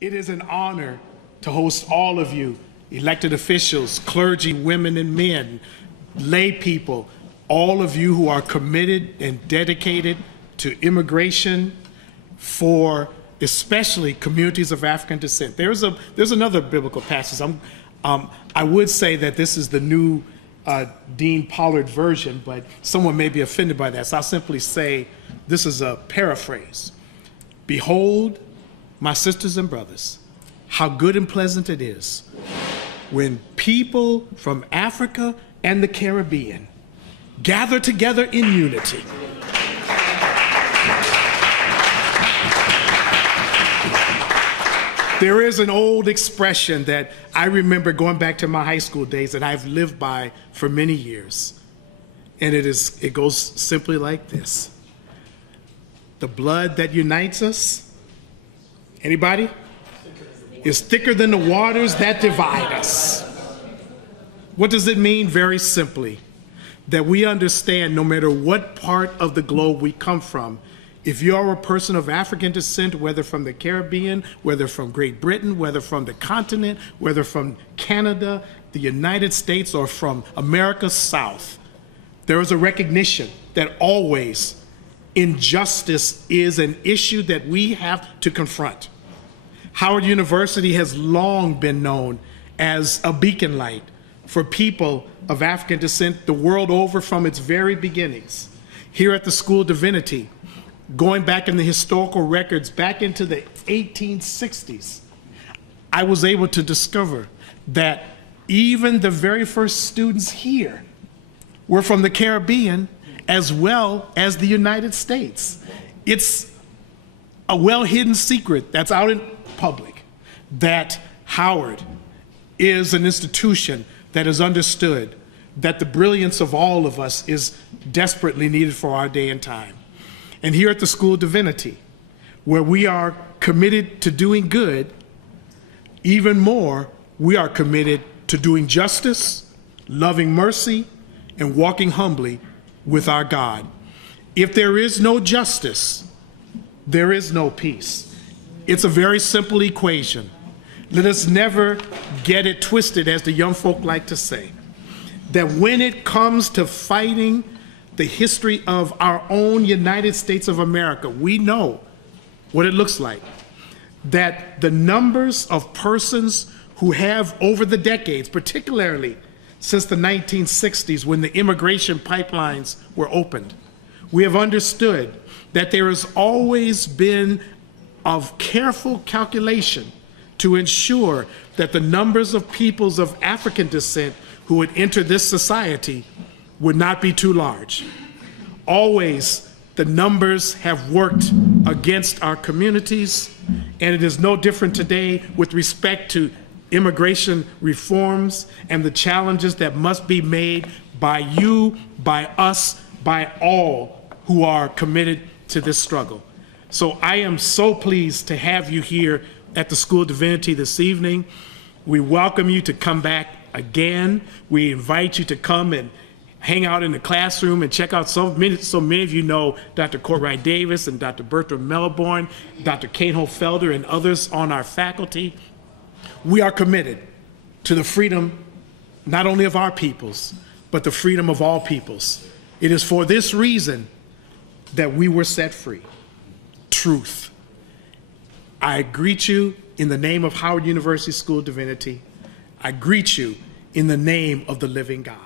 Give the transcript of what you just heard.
It is an honor to host all of you, elected officials, clergy, women and men, lay people, all of you who are committed and dedicated to immigration for especially communities of African descent. There's another biblical passage. I would say that this is the new Dean Pollard version, but someone may be offended by that. So I'll simply say this is a paraphrase. Behold, my sisters and brothers, how good and pleasant it is when people from Africa and the Caribbean gather together in unity. There is an old expression that I remember going back to my high school days that I've lived by for many years. And it goes simply like this. The blood that unites us, anybody? Is thicker than the waters that divide us. What does it mean? Very simply, that we understand no matter what part of the globe we come from, if you're a person of African descent, whether from the Caribbean, whether from Great Britain, whether from the continent, whether from Canada, the United States, or from America's South, there is a recognition that always injustice is an issue that we have to confront. Howard University has long been known as a beacon light for people of African descent the world over from its very beginnings. Here at the School of Divinity, going back in the historical records, back into the 1860s, I was able to discover that even the very first students here were from the Caribbean as well as the United States. It's a well-hidden secret that's out in public that Howard is an institution that is understood, that the brilliance of all of us is desperately needed for our day and time. And here at the School of Divinity, where we are committed to doing good, even more, we are committed to doing justice, loving mercy, and walking humbly with our God. If there is no justice, there is no peace. It's a very simple equation. Let us never get it twisted, as the young folk like to say, that when it comes to fighting the history of our own United States of America, we know what it looks like. That the numbers of persons who have over the decades, particularly since the 1960s when the immigration pipelines were opened, we have understood that there has always been of careful calculation to ensure that the numbers of peoples of African descent who would enter this society would not be too large. Always, the numbers have worked against our communities, and it is no different today with respect to immigration reforms and the challenges that must be made by you, by us, by all who are committed to this struggle. So I am so pleased to have you here at the School of Divinity this evening. We welcome you to come back again. We invite you to come and hang out in the classroom and check out so many of you know Dr. Courtwright Davis and Dr. Bertram Melbourne, Dr. Kane Felder, and others on our faculty. We are committed to the freedom not only of our peoples, but the freedom of all peoples. It is for this reason that we were set free. Truth. I greet you in the name of Howard University School of Divinity. I greet you in the name of the living God.